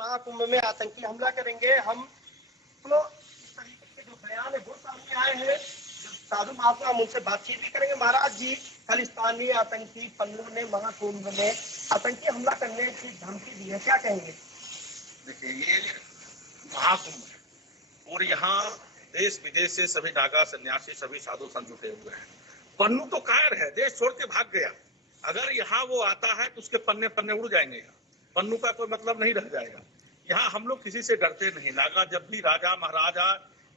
महाकुंभ में आतंकी हमला करेंगे हम, तो इस तरीके के जो बयान है वो सामने आए हैं। साधु महात्मा हम उनसे बातचीत भी करेंगे। महाराज जी, खालिस्तानी आतंकी पन्नू ने महाकुंभ में आतंकी हमला करने की धमकी दी है, क्या कहेंगे? देखिए, ये महाकुंभ है और यहाँ देश विदेश से सभी नागा सन्यासी, सभी साधु संत जुटे हुए हैं। पन्नू तो कायर है, देश छोड़ के भाग गया। अगर यहाँ वो आता है तो उसके पन्ने पन्ने उड़ जाएंगे। यहाँ पन्नू का कोई मतलब नहीं रह जाएगा। यहाँ हम लोग किसी से डरते नहीं। नागा जब भी राजा महाराजा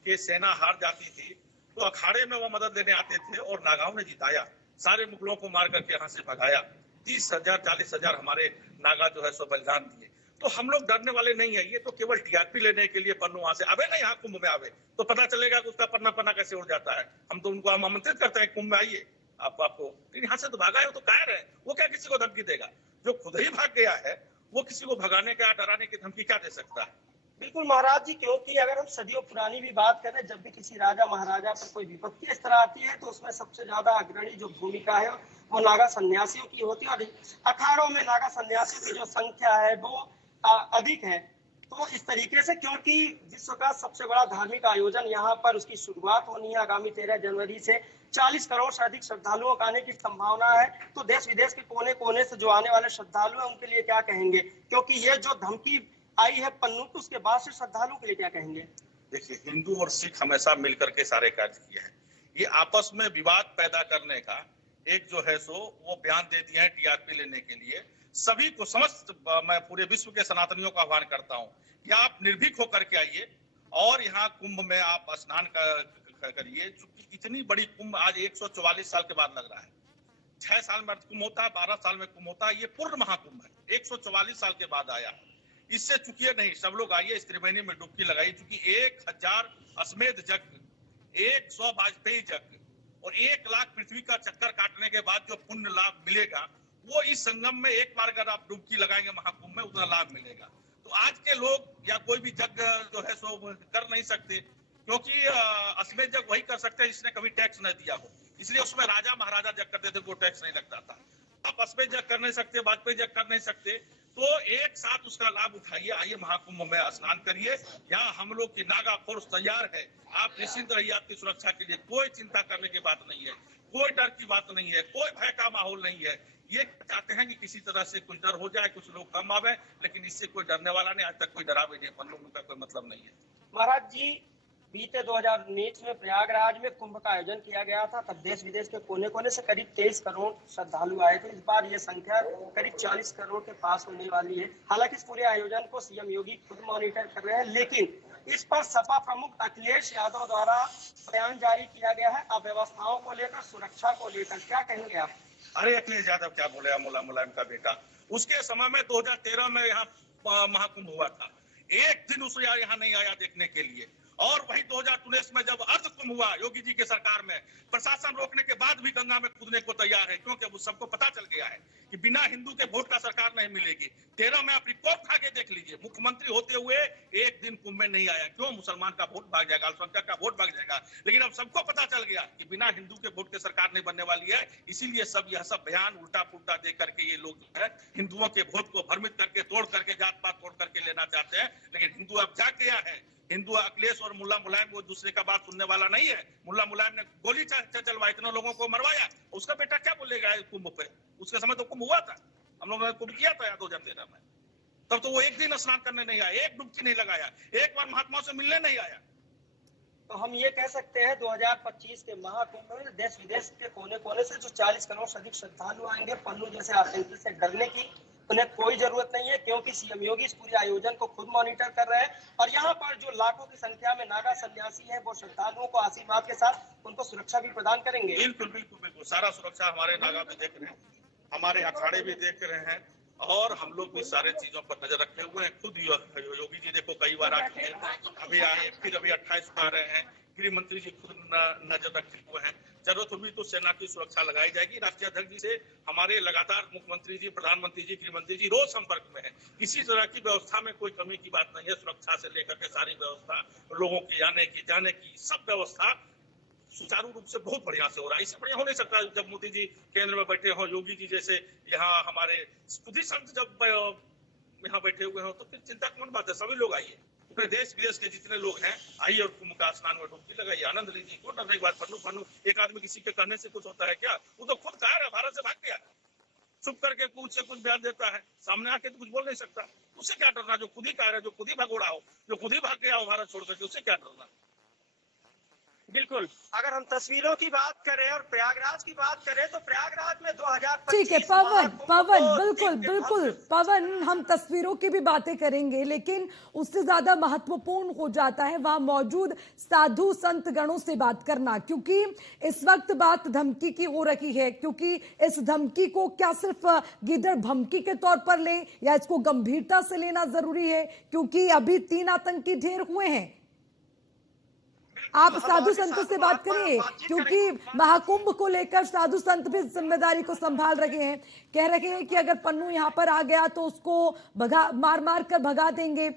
के सेना हार जाती थी तो अखाड़े में वो मदद लेने आते थे और नागाओं ने जिताया, सारे मुगलों को मार करके यहाँ से भगाया। 30,000 40,000 हमारे नागा जो है सो बलिदान दिए। तो हम लोग डरने वाले नहीं है। ये तो केवल टीआरपी लेने के लिए पन्नू वहां से आवे ना, यहाँ कुंभ में आवे तो पता चलेगा कि उसका पन्ना पन्ना कैसे उड़ जाता है। हम तो उनको आमंत्रित करते हैं कुंभ में आइए आपको, लेकिन यहाँ से तो भागा है, वो तो कायर है। वो क्या किसी को धमकी देगा? जो खुद ही भाग गया है वो किसी को भगाने का डराने की धमकी क्या दे सकता है? बिल्कुल महाराज जी, क्योंकि अगर हम सदियों पुरानी भी बात करें, जब भी किसी राजा महाराजा पर कोई विपत्ति इस तरह आती है तो उसमें सबसे ज्यादा अग्रणी जो भूमिका है वो नागा सन्यासियों की होती है। और अखाड़ों में नागा सन्यासियों की जो संख्या है वो अधिक है। तो इस तरीके से, क्योंकि विश्व का सबसे बड़ा धार्मिक आयोजन यहाँ पर उसकी शुरुआत होनी है आगामी 13 जनवरी से, 40 करोड़ से अधिक श्रद्धालुओं का आने की संभावना है। तो देश विदेश के कोने कोने से जो आने वाले श्रद्धालु हैं उनके लिए क्या कहेंगे? क्योंकि ये जो धमकी आई है पन्नू, तो उसके बाद से श्रद्धालुओं के लिए क्या कहेंगे? देखिए, हिंदू और सिख हमेशा मिलकर के सारे कार्य किए हैं। ये आपस में विवाद पैदा करने का एक जो है सो वो बयान दे दिए हैं टीआरपी लेने के लिए। सभी को, समस्त मैं पूरे विश्व के सनातनियों का आह्वान करता हूँ कि आप निर्भीक होकर के आइए और यहाँ कुंभ में आप स्नान करिए। चूंकि इतनी बड़ी कुंभ आज 144 साल के बाद लग रहा है। 6 साल में कुंभ होता है, 12 साल में कुंभ होता है। ये पूर्ण महाकुंभ है, 144 साल के बाद आया। इससे चुकिए नहीं, सब लोग आइए इस त्रिवेणी में डुबकी लगाइए। चूंकि 1000 अश्वमेध यज्ञ, 100 वाजपेयी यज्ञ और 1 लाख पृथ्वी का चक्कर काटने के बाद जो पुण्य लाभ मिलेगा वो इस संगम में एक बार अगर आप डुबकी लगाएंगे महाकुंभ में उतना लाभ मिलेगा। तो आज के लोग या कोई भी यज्ञ जो है सो कर नहीं सकते, क्योंकि अश्वमेध यज्ञ वही कर सकते हैं जिसने कभी टैक्स न दिया हो। इसलिए उसमें राजा महाराजा यज्ञ करते थे, वो टैक्स नहीं लगता था। आप अश्वमेध यज्ञ कर नहीं सकते, वाजपेयी यज्ञ कर नहीं सकते, तो एक साथ उसका लाभ उठाइए। आइए महाकुंभ में स्नान करिए। यहाँ हम लोग की नागा फोर्स तैयार है। आप निश्चिंत रहिए, आपकी सुरक्षा के लिए कोई चिंता करने की बात नहीं है, कोई डर की बात नहीं है, कोई भय का माहौल नहीं है। ये चाहते हैं कि किसी तरह से कुछ डर हो जाए, कुछ लोग कम आवे, लेकिन इससे कोई डरने वाला नहीं। आज तक कोई डरा भी नहीं, पन्नू का कोई मतलब नहीं है। महाराज जी, बीते 2019 में प्रयागराज में कुंभ का आयोजन किया गया था। तब देश विदेश के कोने कोने से करीब 23 करोड़ श्रद्धालु आए थे। इस बार ये संख्या करीब 40 करोड़ के पास होने वाली है। हालांकि इस पूरे आयोजन को सीएम योगी खुद मॉनिटर कर रहे हैं, लेकिन इस पर सपा प्रमुख अखिलेश यादव द्वारा बयान जारी किया गया है अव्यवस्थाओं को लेकर, सुरक्षा को लेकर, क्या कहेंगे आप? अरे अखिलेश यादव क्या बोले, मुलायम का बेटा। उसके समय में 2013 में यहाँ महाकुंभ हुआ था, एक दिन उस यहाँ नहीं आया देखने के लिए। और वही 2019 में जब अर्ध कुंभ हुआ योगी जी के सरकार में, प्रशासन रोकने के बाद भी गंगा में कूदने को तैयार है, क्योंकि अब सबको पता चल गया है कि बिना हिंदू के वोट का सरकार नहीं मिलेगी। 13 में आप रिपोर्ट खा के देख लीजिए, मुख्यमंत्री होते हुए एक दिन कुंभ में नहीं आया। क्यों? मुसलमान का वोट भाग जाएगा, अल्पसंख्यक का वोट भाग जाएगा। लेकिन अब सबको पता चल गया कि बिना हिंदू के वोट के सरकार नहीं बनने वाली है। इसीलिए सब यह सब बयान उल्टा पुल्टा दे करके ये लोग जो है हिंदुओं के वोट को भ्रमित करके, तोड़ करके, जात पात तोड़ करके लेना चाहते हैं। लेकिन हिंदू अब जाग गया है। हिंदू अखिलेश और मुल्ला मुलायम वो दूसरे का बात सुनने वाला नहीं है। मुल्ला मुलायम ने गोली चलवाई, इतने लोगों को मरवाया, उसका बेटा क्या बोलेगा कुंभ पे? उसके समय तो कुंभ हुआ था, हम लोगों ने कुंभ किया था 2013 में। तब तो वो एक दिन स्नान करने नहीं आया, एक डुबकी नहीं लगाया, एक बार महात्माओं से मिलने नहीं आया। तो हम ये कह सकते हैं 2025 के महाकुंभ में देश विदेश के कोने कोने से जो 40 करोड़ से अधिक श्रद्धालु आएंगे। पन्नू जैसे आतंकी से डरने की उन्हें कोई जरूरत नहीं है, क्योंकि सीएम योगी इस पूरे आयोजन को खुद मॉनिटर कर रहे हैं। और यहाँ पर जो लाखों की संख्या में नागा सन्यासी है वो श्रद्धालुओं को आशीर्वाद के साथ उनको सुरक्षा भी प्रदान करेंगे। बिल्कुल बिल्कुल बिल्कुल, सारा सुरक्षा हमारे नागा भी देख रहे हैं, हमारे अखाड़े भी देख रहे हैं, और हम लोग भी सारे चीजों पर नजर रखे हुए हैं। खुद योगी जी देखो कई बार आके अभी आए, फिर अभी 28 को आ रहे हैं। गृह मंत्री जी खुद नजर रखे हुए हैं। जरूरत होगी तो सेना की सुरक्षा लगाई जाएगी। राष्ट्रीय अध्यक्ष जी से हमारे लगातार मुख्यमंत्री जी, प्रधानमंत्री जी, गृह मंत्री जी रोज संपर्क में है। किसी तरह की व्यवस्था में कोई कमी की बात नहीं है। सुरक्षा से लेकर के सारी व्यवस्था, लोगों की आने की जाने की सब व्यवस्था सुचारू रूप से बहुत बढ़िया से हो रहा है। इससे बढ़िया हो नहीं सकता जब मोदी जी केंद्र में बैठे हो, योगी जी जैसे यहाँ हमारे बुद्धि संत जब यहाँ बैठे हुए हो तो फिर चिंता की बात है। सभी लोग आइए, पूरे देश विदेश के जितने लोग हैं आइए और कुंभ का स्नान में डुबकी लगाइए, आनंद लीजिए। क्यों डरने की बात? पन्नू एक आदमी किसी के कहने से कुछ होता है क्या? वो तो खुद कायर है, भारत से भाग गया, चुप करके कुछ से कुछ बयान देता है, सामने आके तो कुछ बोल नहीं सकता। उससे क्या डरना? जो खुद ही कायर है, जो खुद ही भगोड़ा हो, जो खुद ही भाग गया हो भारत छोड़ करके, उससे क्या डरना? बिल्कुल। अगर हम तस्वीरों की बात करें और प्रयागराज की बात करें तो प्रयागराज में 2025 ठीक है पवन, बिल्कुल बिल्कुल पवन, हम तस्वीरों की भी बातें करेंगे, लेकिन उससे ज्यादा महत्वपूर्ण हो जाता है वहां मौजूद साधु संत गणों से बात करना, क्योंकि इस वक्त बात धमकी की हो रही है। क्योंकि इस धमकी को क्या सिर्फ गिदड़ धमकी के तौर पर लें या इसको गंभीरता से लेना जरूरी है? क्योंकि अभी 3 आतंकी ढेर हुए हैं। आप साधु संतों से बात करिए, क्योंकि महाकुंभ को लेकर साधु संत भी जिम्मेदारी को संभाल रहे हैं। कह रहे हैं कि अगर पन्नू यहां पर आ गया तो उसको मार मार कर भगा देंगे।